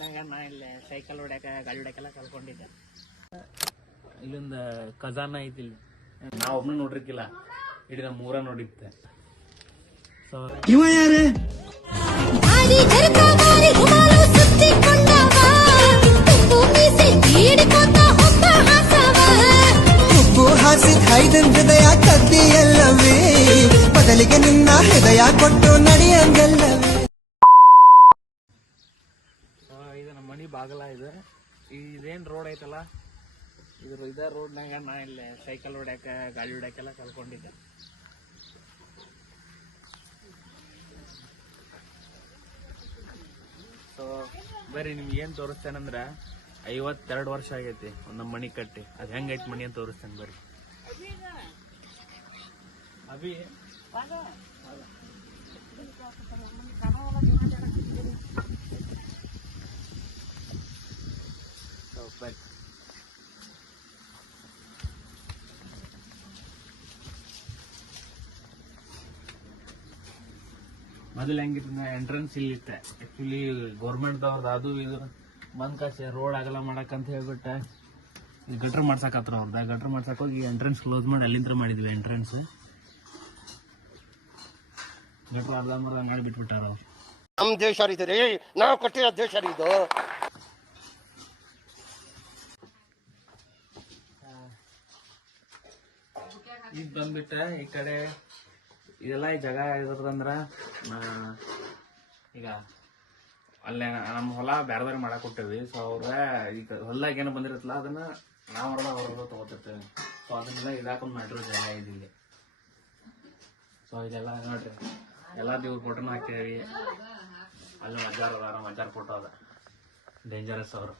ರೋಡ್ನಾಗ ನಾ ಇಲ್ಲಿ ಸೈಕಲ್ ಹೊಡ್ಯಾಕ ಗಾಡಿ ಹೊಡ್ಯಾಕೆಲ್ಲ ಕಲ್ಕೊಂಡಿದ್ದೆ. ಇಲ್ಲೊಂದು ಖಜಾನ ಐತಿ, ಇಲ್ಲಿ ನಾ ಒಬ್ಬನು ನೋಡ್ರಿಕ್ಕಿಲ್ಲ, ಇಡೀ ನಮ್ಮ ಊರ ನೋಡಿತ್ತೆ. ಸೊ ಇವ ಯಾರೇ ಹೃದಯ ಕದ್ದಿಯಲ್ಲವೇ, ಬದಲಿಗೆ ನಿನ್ನ ಹೃದಯ ಕೊಟ್ಟು ನಡೆಯಂಗಲ್ಲವೇ. ಇದು ನಮ್ಮ ಮನಿ ಬಾಗಲ. ಇದೇನು ರೋಡ್ ಐತಲ್ಲ, ಇದೇ ರೋಡ್ನಾಗ ನಾ ಇಲ್ಲಿ ಸೈಕಲ್ ಹೊಡ್ಯಾಕ ಗಾಡಿ ಹೊಡ್ಯಾಕೆಲ್ಲ ಕಲ್ಕೊಂಡಿದ್ದೆ. ಸೊ ಬರ್ರಿ ನಿಮ್ಗೆ ಏನು ತೋರಿಸ್ತೇನಂದ್ರೆ 52 ವರ್ಷ ಆಗೈತಿ ನಮ್ಮ ಮನಿ ಕಟ್ಟಿ. ಅದು ಹೆಂಗೈತಿ ಮನಿ ಅಂತ ತೋರಿಸ್ತೇನೆ ಬರ್ರಿ. ಅಭಿ ಮೊದಲು ಹೆಂಗಿತ್ತು, ಎಂಟ್ರೆನ್ಸ್ ಇಲ್ಲಿ ಇತ್ತೆ. ಆಕ್ಚುಲಿ ಗೌರ್ಮೆಂಟ್ದವ್ರದ್ದು ಅದು ಇದು ಬಂದ್ ಕಾಸೆ ರೋಡ್ ಆಗಲ್ಲ ಮಾಡಕ್ಕಂತ ಹೇಳ್ಬಿಟ್ಟೆ ಗಟ್ರ್ ಮಾಡ್ಸಕತ್ರ. ಅವ್ರದ್ದು ಗಟ್ರ್ ಮಾಡ್ಸಕ್ ಹೋಗಿ ಎಂಟ್ರೆನ್ಸ್ ಕ್ಲೋಸ್ ಮಾಡಿ ಅಲ್ಲಿಂದ ಮಾಡಿದ್ವಿ. ಎಂಟ್ರೆನ್ಸ್ ಗಟ್ರ್ ಅರ್ಧ ಮರ್ದ ಹಂಗಾಗಿ ಬಿಟ್ಬಿಟ್ಟಾರ ಅವ್ರು. ನಮ್ಮ ದೇಶ ರೀ, ನಾವು ಕಟ್ಟಿರೋ ದೇಶ ಇದು. ಈಗ ಬಂದ್ಬಿಟ್ಟ ಈ ಕಡೆ ಇದೆಲ್ಲ ಈ ಜಾಗ ಇದ್ರಂದ್ರ ಈಗ ಅಲ್ಲೇ ನಮ್ಮ ಹೊಲ ಬೇರೆ ಮಾಡಕ್ ಕೊಟ್ಟೇವಿ. ಸೊ ಅವ್ರ ಈಗ ಹೊಲ್ದಾಗ ಏನೋ ಬಂದಿರತ್ತಲ್ಲ ಅದನ್ನ ನಾವು ಅವ್ರ ತಗೋತಿರ್ತೇವೆ. ಸೊ ಅದನ್ನೆಲ್ಲ ಇದಾಕೊಂಡ್ ಮಾಡಿರೋ ಜಾಗ ಇದಿಲ್ಲಿ. ಸೊ ಇದೆಲ್ಲ ನೋಡ್ರಿ, ಎಲ್ಲ ದೇವ್ರ ಫೋಟೋನು ಹಾಕ್ತೇವಿ. ಅಲ್ಲಿ ಮಜ್ಜಾರ್ ಅದಾರ, ಮಜ್ಜಾರ್ ಫೋಟೋ ಅದ, ಡೇಂಜರಸ್ ಅವರು.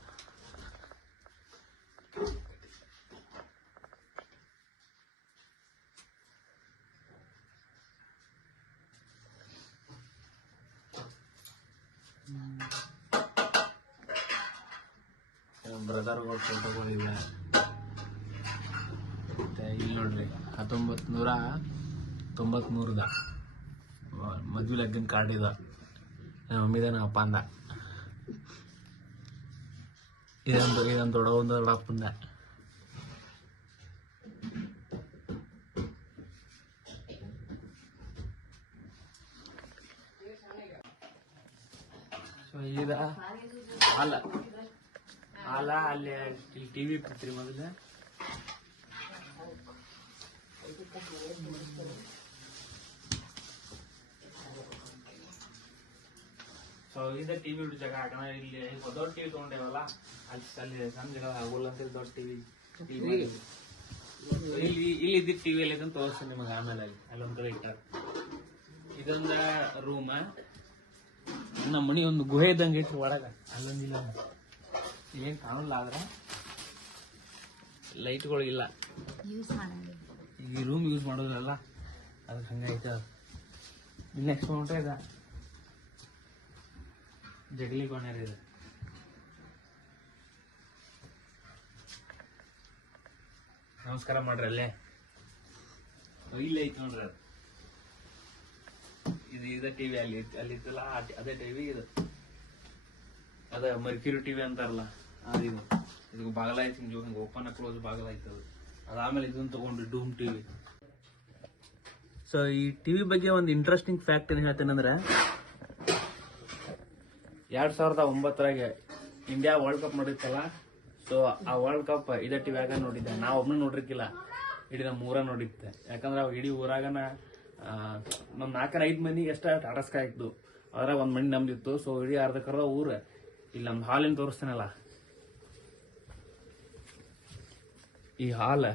ಬ್ರದರ್ಗಳ ಫೋಟೋಗಳಿವೆ. ಮತ್ತೆ ಇಲ್ಲಿ ನೋಡ್ರಿ 1993ದ ಮದ್ವೆ ಲಗ್ಗಿನ ಕಾರ್ಡ್ ಇದ. ನಮ್ಮ ಮಮ್ಮಿದ ನಮ್ಮ ಅಪ್ಪಂದ. ಇದೊಂದು ದೊಡ್ಡ ಅಪ್ಪಂದ. ಸೊ ಈಗ ಹಾಲ ಅಲ್ಲಿ ಟಿವಿ ಇರ್ತಿತ್ರಿ ಮೊದಲು. ಸೊ ಇದ ಟಿವಿ ಬಿಡು ಜಾಗ ಹಾಕೋಣ. ಇಲ್ಲಿ ದೊಡ್ಡ ಟಿವಿ ತಗೊಂಡೇವಲ್ಲ, ಅಲ್ಲಿ ಸಣ್ಣ ಜಾಗ ಆಗೋಲ್ಲ ಅಂತೇಳಿ ದೊಡ್ಡ ಟಿವಿ ಇಲ್ಲಿ ಇದ್ದಿದ್ದ ಟಿವಿ ಅಲ್ಲಿ ಇದನ್ನ ತೋರಿಸ್ತೀನಿ ನಿಮಗೆ ಆಮೇಲೆ. ಅಲ್ಲೊಂದ್ ಕಡೆ ಇಟ್ಟಾರ. ಇದೊಂದ ರೂಮ್. ನಮ್ಮ ಮನಿ ಒಂದು ಗುಹೆ ಇದ್ದಂಗೆ ಐತ್ರಿ ಒಳಗ. ಅಲ್ಲೊಂದಿಲ್ಲ ಏನ್ ಕಾಣಲ್ಲ, ಆದ್ರೆ ಲೈಟ್ಗಳು ಇಲ್ಲ. ಈ ರೂಮ್ ಯೂಸ್ ಮಾಡೋದ್ರಲ್ಲ ಅದಕ್ಕೆ ಹಂಗೈತೆ. ನೆಕ್ಸ್ಟ್ ನೋಡ್ರೆ ಇದ ಜಗಲಿ ಕೋಣೆ ಇದೆ. ನಮಸ್ಕಾರ ಮಾಡ್ರಿ. ಅಲ್ಲೇ ಇಲ್ಲೇ ಐತಿ ನೋಡ್ರಿ ಅದು. ಇದ ಟಿವಿ ಅಲ್ಲಿ ಇತ್ತಲ್ಲ ಅದೇ ಟಿವಿ. ಇದು ಅದ ಮರ್ಕ್ಯೂರಿ ಟಿವಿ ಅಂತಾರಲ್ಲ, ಇದು ಬಾಗಲ ಐತಿ. ಹಿಂಗೆ ಓಪನ್ ಕ್ಲೋಸ್ ಬಾಗಲ ಐತದ. ಅದಾದ್ಮೇಲೆ ಇದನ್ನ ತಗೊಂಡ್ರಿ ಡೂಮ್ ಟಿವಿ. ಸೊ ಈ ಟಿವಿ ಬಗ್ಗೆ ಒಂದು ಇಂಟ್ರೆಸ್ಟಿಂಗ್ ಫ್ಯಾಕ್ಟ್ ಏನ್ ಹೇಳ್ತೇನೆಂದ್ರೆ, 2009 ಇಂಡಿಯಾ ವರ್ಲ್ಡ್ ಕಪ್ ನೋಡಿತ್ತಲ್ಲ. ಸೊ ಆ ವರ್ಲ್ಡ್ ಕಪ್ ಇದೇ ಟಿವಿಯಾಗ ನೋಡಿದ್ದೆ. ನಾ ಒಬ್ನು ನೋಡ್ರಿಕ್ಕಿಲ್ಲ, ಇಡೀ ನಮ್ಮ ಊರ ನೋಡಿದ್ದೆ. ಯಾಕಂದ್ರೆ ಅವಾಗ ಇಡೀ ಊರಾಗನ ನಮ್ 4-5 ಮಂದಿಗೆ ಎಷ್ಟ ಟಾಟಾ ಸ್ಕೈ ಇತ್ತು, ಅದ್ರಾಗ ಒಂದ್ ಮಂದಿ ನಮ್ದಿತ್ತು. ಸೊ ಇಡೀ ಅರ್ಧಕ್ಕರ್ಧ ಊರ ಇಲ್ಲಿ ನಮ್ದು ಹಾಲಿನ ತೋರಿಸ್ತೇನಲ್ಲ, ಈ ಹಾಲ್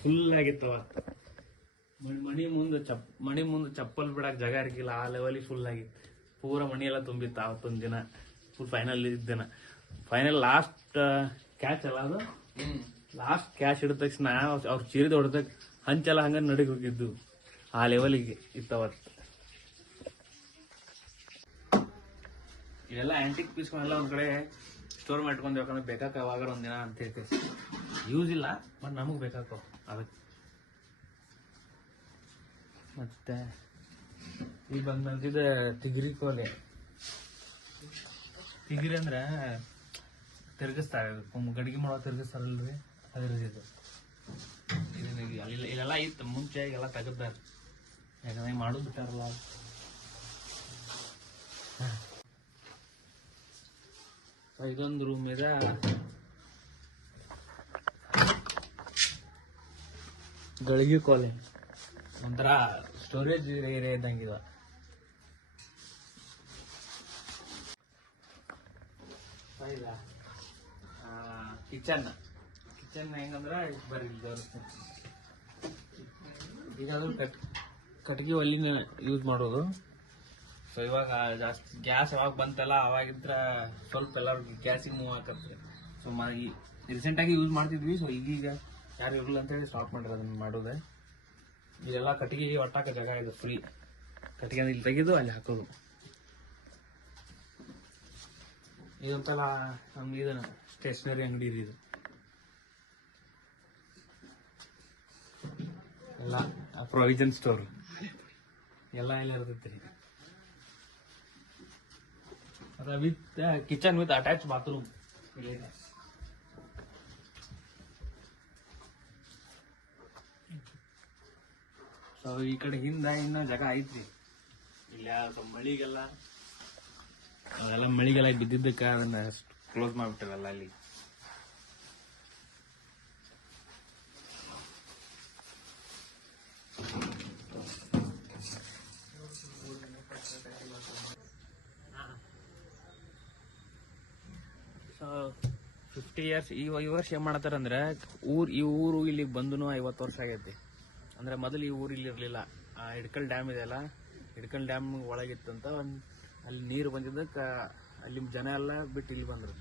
ಫುಲ್ ಆಗಿತ್ತು. ಮಣಿ ಮುಂದೆ ಚಪ್ಪಲ್ ಬಿಡಕ್ ಜಾಗ ಇರ್ಕಿಲ್ಲ, ಆ ಲೆವೆಲಿಗೆ ಫುಲ್ ಆಗಿತ್ತು. ಪೂರ ಮಣಿ ಎಲ್ಲ ತುಂಬಿತ್ತು ಅವತ್ತೊಂದ್ ದಿನ. ಫುಲ್ ಫೈನಲ್ ಇದ್ದಿನ. ಫೈನಲ್ ಲಾಸ್ಟ್ ಕ್ಯಾಚ್ ಅಲ್ಲ ಅದು. ಲಾಸ್ಟ್ ಕ್ಯಾಚ್ ಹಿಡಿದ ತಕ್ಷಣ ಅವ್ರ ಚೀರಿದ ಹೊಡೆದಾಗ ಹಂಚೆಲ್ಲ ಹಂಗ ನಡಿಗೆ ಹೋಗಿದ್ದು. ಆ ಲೆವೆಲಿಗೆ ಇತ್ತವತ್ತು. ಇವೆಲ್ಲ ಆಂಟಿಕ್ ಪೀಸ್ಗಳೆಲ್ಲ ಒಂದ್ ಕಡೆ ಸ್ಟೋರ್ ಮಾಡ್ಕೊಂಡು, ಯಾಕಂದ್ರೆ ಬೇಕಾಕ ಅವಾಗ ಒಂದಿನ ಅಂತ ಹೇಳ್ತೇವೆ. ಯೂಸ್ ಇಲ್ಲ, ಬಟ್ ನಮಗ್ ಬೇಕಾಕೋ ಅದಕ್ಕೆ. ಮತ್ತೆ ಈಗ ಬಂದ್ಮೇಲೆ ತಿಗಿರಿ ಕೋಲೆ ತಿಗಿರಿ ಅಂದ್ರೆ ತಿರ್ಗಿಸ್ತಾರೆ, ಗಡಿಗೆ ಮಾಡೋ ತಿರ್ಗಿಸ್ತಾರಲ್ರಿ, ಅದ್ರದ್ದು ಇದು. ಇಲ್ಲೆಲ್ಲ ಇತ್ತು ಮುಂಚೆ, ಎಲ್ಲ ತೆಗದಾರ, ಯಾಕಂದ್ರೆ ಮಾಡೋದು ಬಿಟ್ಟಾರಲ್ಲ. ಇದೊಂದು ರೂಮ್ ಇದೆ, ಗಳಿಗೆ ಕೋಲೆ ಒಂಥರ ಸ್ಟೋರೇಜ್ ಏರಿಯಾ ಇದ್ದಂಗಿದ. ಕಿಚನ್ ಹೆಂಗಂದ್ರ ಬರ್ರಿ ತೋರಿಸ್ತೀನಿ. ಈಗ ಅದು ಕಟ್ಗೆ ಒಲಿನ ಯೂಸ್ ಮಾಡೋದು. ಸೊ ಇವಾಗ ಜಾಸ್ತಿ ಗ್ಯಾಸ್ ಯಾವಾಗ ಬಂತಲ್ಲ ಅವಾಗಿಂತ್ರ ಸ್ವಲ್ಪ ಎಲ್ಲರೂ ಗ್ಯಾಸಿಗೆ ಮೂವ್ ಹಾಕತ್ತೆ. ಸೊ ರೀಸೆಂಟಾಗಿ ಯೂಸ್ ಮಾಡ್ತಿದ್ವಿ. ಸೊ ಈಗೀಗ ಯಾರು ಇರಲ್ಲ ಅಂತೇಳಿ ಸ್ಟಾಪ್ ಮಾಡಿರೋದು ಅದನ್ನ ಮಾಡೋದೆ. ಇದೆಲ್ಲ ಕಟ್ಟಿಗೆಗೆ ಒಟ್ಟಾಕ ಜಾಗ ಇದೆ ಫ್ರೀ. ಕಟ್ಟಿಗೆ ಇಲ್ಲಿ ತೆಗೆದು ಅಲ್ಲಿ ಹಾಕೋದು. ಇದೊಂಥರ ನಮ್ಗೆ ಇದು ಸ್ಟೇಷನರಿ ಅಂಗಡಿ ಇದು. ಎಲ್ಲ ಪ್ರೊವಿಷನ್ ಸ್ಟೋರ್ ಎಲ್ಲ ಇರ್ತೈತಿ. ಅದ with kitchen with attach bathroom ಇಲ್ಲಿದೆ. ಸೊ ಈ ಕಡೆ ಹಿಂದ ಇನ್ನ ಜಾಗ ಐತ್ರಿ. ಇಲ್ಲ ಸ್ವಲ್ಪ ಮಳಿಗೆಲ್ಲ ಅವೆಲ್ಲ ಮಳಿಗೆಲ್ಲ ಬಿದ್ದಿದ್ದಕ್ಕ ಅದನ್ನ ಕ್ಲೋಸ್ ಮಾಡ್ಬಿಟ್ಟಿರಲ್ಲ ಅಲ್ಲಿ. ಸೊ 50 years ಈ ವರ್ಷ ಏನ್ ಮಾಡತ್ತಾರಂದ್ರೆ ಈ ಊರು ಇಲ್ಲಿಗೆ ಬಂದು 50 ವರ್ಷ ಆಗೈತಿ. ಅಂದ್ರೆ ಮೊದಲು ಈ ಊರು ಇಲ್ಲಿ ಇರ್ಲಿಲ್ಲ. ಹಿಡ್ಕಲ್ ಡ್ಯಾಮ್ ಇದೆಯಲ್ಲ, ಹಿಡ್ಕಲ್ ಡ್ಯಾಮ್ ಒಳಗಿತ್ತಂತ ಅಲ್ಲಿ ನೀರು ಬಂದಿದ್ದಕ್ಕೆ ಅಲ್ಲಿ ಜನ ಎಲ್ಲ ಬಿಟ್ಟು ಇಲ್ಲಿ ಬಂದ್ರು.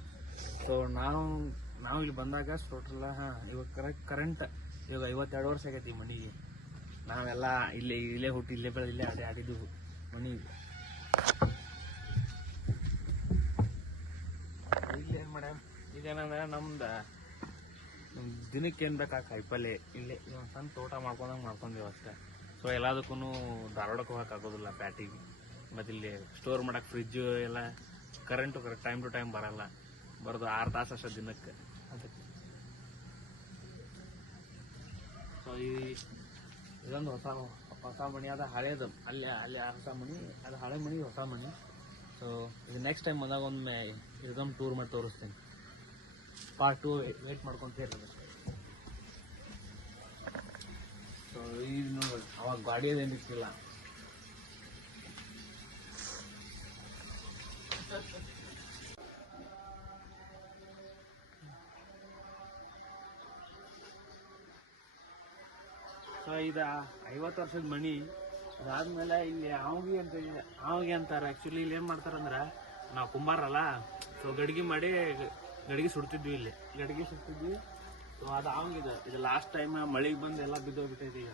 ಸೊ ನಾವು ಇಲ್ಲಿ ಬಂದಾಗ ಟೋಟಲ್ ಇವಾಗ ಕರೆಂಟ್ ಇವಾಗ 52 ವರ್ಷ ಆಗೈತಿ ಈ ಮನಿಗೆ. ನಾವೆಲ್ಲ ಇಲ್ಲೇ ಹುಟ್ಟಿ ಇಲ್ಲೇ ಬೆಳೆದು ಇಲ್ಲೇ ಆಡಿದ್ವು ಮನಿ. ಇಲ್ಲೇನ್ ಮೇಡಮ್ ಇದೇನಂದ್ರೆ ನಮ್ ದಿನಕ್ಕೆ ಏನ್ ಬೇಕಾ ಕಾಯಿಪಲ್ಲೆ ಇಲ್ಲೇ ಒಂದು ಸಣ್ಣ ತೋಟ ಮಾಡ್ಕೊಂಡೇವು ಅಷ್ಟೇ. ಸೊ ಎಲ್ಲದಕ್ಕೂ ಧಾರವಾಡಕ್ಕೆ ಹೋಗಕ್ ಆಗೋದಿಲ್ಲ ಪ್ಯಾಟಿಗೆ. ಮತ್ತೆ ಇಲ್ಲಿ ಸ್ಟೋರ್ ಮಾಡಕ್ ಫ್ರಿಜ್ ಎಲ್ಲ current correct time to time ಬರಲ್ಲ. ಬರೋದು 6 ತಾಸು ಅಷ್ಟೇ ದಿನಕ್ಕೆ. ಅದಕ್ಕೆ ಸೊ ಇದೊಂದು ಹೊಸ ಮನಿ ಅದ, ಹಳೇದು ಅಲ್ಲಿ ಹೊಸ ಮನಿ, ಅದು ಹಳೆ ಮನಿ ಹೊಸ ಮನಿ. ಸೊ ಇದು ನೆಕ್ಸ್ಟ್ ಟೈಮ್ ಬಂದಾಗ ಒಮ್ಮೆ ಇದೊಂದು ಟೂರ್ ಮಾಡಿ ತೋರಿಸ್ತೀನಿ. Part 2 wait ಮಾಡ್ಕೊಂತೀರಿ. ಸೊ ಈಗ ನೋಡಿ ಅವಾಗ ಗಾಡಿ ಅದೇನಿರ್ತಿಲ್ಲ. ಸೊ ಇದು 50 ವರ್ಷದ ಮನಿ. ಅದಾದ್ಮೇಲೆ ಇಲ್ಲಿ ಆವಿಗೆ ಅಂತಾರೆ. ಆಕ್ಚುಲಿ ಇಲ್ಲಿ ಏನ್ ಮಾಡ್ತಾರಂದ್ರ, ನಾವು ಕುಂಬಾರಲ್ಲ, ಸೊ ಗಡಿಗೆ ಮಾಡಿ ಗಡಿಗೆ ಸುಡ್ತಿದ್ವಿ. ಇಲ್ಲಿ ಗಡಿಗೆ ಸುಡ್ತಿದ್ವಿ. ಸೊ ಅದು ಆವಿಗಿದೆ. ಇದು ಲಾಸ್ಟ್ ಟೈಮ್ ಮಳೆಗೆ ಬಂದು ಎಲ್ಲ ಬಿದ್ದೋಗ್ಬಿಟ್ಟೈತಿ. ಈಗ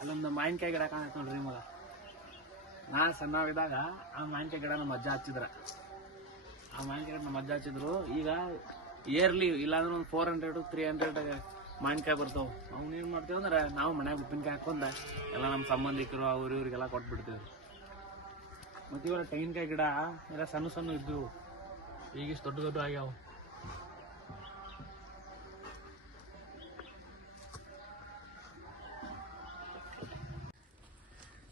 ಅಲ್ಲೊಂದು ಮಾವಿನಕಾಯಿ ಗಿಡ ಕಾಣೈತೆ ನೋಡ್ರಿ ಮಗ. ನಾ ಸಣ್ಣವಿದ್ದಾಗ ಆ ಮಾವಿನಕಾಯಿ ಗಿಡ ನಮ್ಮ ಅಜ್ಜ ಹಚ್ಚಿದ್ರು. ಈಗ ಇಯರ್ಲಿ ಇಲ್ಲಾಂದ್ರೆ ಒಂದು 400-300 ಮಾವಿನಕಾಯಿ ಬರ್ತಾವ. ಅವ್ನ ಏನ್ ಮಾಡ್ತೇವೆ ಅಂದ್ರೆ ನಾವು ಮನ್ಯಾಗ ಉಪ್ಪಿನಕಾಯಿ ಹಾಕೊಂಡ ಎಲ್ಲ ನಮ್ಮ ಸಂಬಂಧಿಕರು ಅವ್ರ ಇವ್ರಿಗೆಲ್ಲ ಕೊಟ್ಬಿಡ್ತೇವೆ. ಮತ್ತೆ ಇವಾಗ ತೆಂಗಿನಕಾಯಿ ಗಿಡ ಎಲ್ಲ ಸಣ್ಣ ಇದ್ದವು, ಈಗ ದೊಡ್ಡ ಆಗ್ಯಾವ.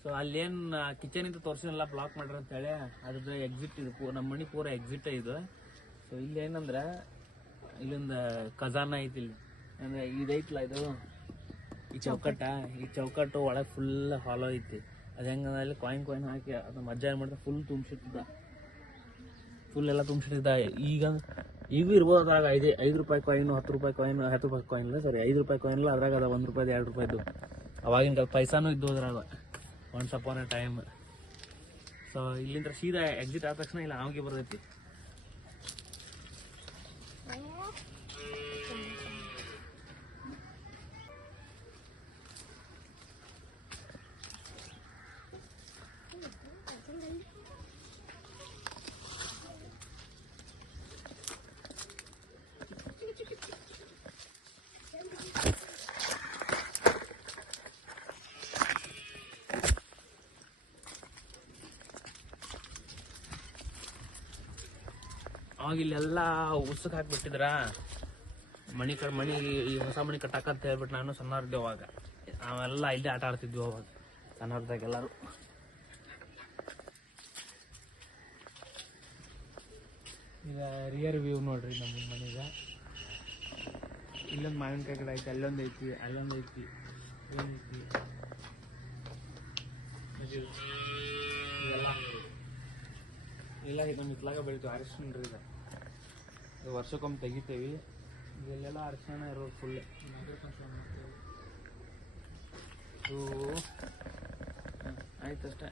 ಸೊ ಅಲ್ಲೇನ್ ಕಿಚನ್ ಇಂದ ತೋರ್ಸಿನೆಲ್ಲ ಬ್ಲಾಕ್ ಮಾಡ್ರಿ ಅಂತ ಹೇಳಿ ಅದ್ರ ಎಕ್ಸಿಟ್ ಇದು ನಮ್ಮ ಮನಿ ಪೂರ ಎಕ್ಸಿಟ್ ಇದು. ಸೊ ಇಲ್ಲಿ ಏನಂದ್ರೆ ಇಲ್ಲೊಂದು ಖಜಾನ ಐತಿ. ಇಲ್ಲಿ ಅಂದ್ರೆ ಇದೈತಲ್ಲ ಇದು ಈ ಚೌಕಟ್ಟು ಒಳಗೆ ಫುಲ್ ಹಾಲೋ ಐತಿ. ಅದು ಹೆಂಗಂದ್ರೆ ಅಲ್ಲಿ ಕಾಯಿನ್ ಹಾಕಿ ಅದು ಮಜ್ಜಾ ಏನ್ ಮಾಡ್ತಾರೆ ಫುಲ್ ತುಂಬಿಸಿಟ್ಟಿದ್ದ, ಫುಲ್ ಎಲ್ಲ ತುಂಬಿಸಿಟ್ಟಿದ್ದ. ಈಗೂ ಇರ್ಬೋದು ಅದ್ರಾಗ 5 ರೂಪಾಯಿ ಕಾಯಿನ್, 10 ರೂಪಾಯಿ ಕಾಯಿನ್, 10 ರೂಪಾಯಿ ಕಾಯಿನ್ ಇಲ್ಲ, ಸರಿ 5 ರೂಪಾಯಿ ಕಾಯಿನ್ ಇಲ್ಲ, ಅದ್ರಾಗ ಅದ 1 ರೂಪಾಯಿ 2 ರೂಪಾಯಿದು ಅವಾಗಿನ ಪೈಸಾನು ಇದ್ದು ಅದ್ರಾಗ once upon A time. So ಇಲ್ಲಿಂದ ಸೀದಾ ಎಕ್ಸಿಟ್ ಆದ ತಕ್ಷಣ ಇಲ್ಲ ಆವಿಗೆ ಬರ್ತೈತಿ. ಅವಾಗ ಇಲ್ಲೆಲ್ಲ ಉಸುಕ್ ಹಾಕ್ಬಿಟ್ಟಿದ್ರ ಮಣಿ ಈ ಹೊಸ ಮಣಿ ಕಟ್ಟಾಕಂತ ಹೇಳ್ಬಿಟ್ಟು ನಾನು ಸಣ್ಣವ್ರಿದ್ದೆ ಅವಾಗ ನಾವೆಲ್ಲ ಇಲ್ಲೇ ಆಟ ಆಡ್ತಿದ್ವಿ ಅವಾಗ ಸಣ್ಣವ್ರದಾಗ ಎಲ್ಲರೂ. ಈಗ ರಿಯರ್ ವ್ಯೂ ನೋಡ್ರಿ ನಮ್ಮ ಮನೆಗ. ಇಲ್ಲೊಂದು ಮಾವಿನಕಾಯಿ ಗಿಡ ಐತಿ, ಅಲ್ಲೊಂದು ಐತಿ, ಅಲ್ಲೊಂದು ಐತಿ, ಏನೈತಿ ಇಲ್ಲ ಇದು ನಮ್ಮ ಇತ್ಲಾಗ ಬೆಳಿತೀವಿ ಅರಿಶಿಣ ರೀ. ಇದು ವರ್ಷಕ್ಕೊಮ್ಮೆ ತೆಗಿತೇವಿ. ಇಲ್ಲೆಲ್ಲ ಅರಿಶಿಣ ಇರೋದು ಫುಲ್. ಆಯ್ತಷ್ಟೇ.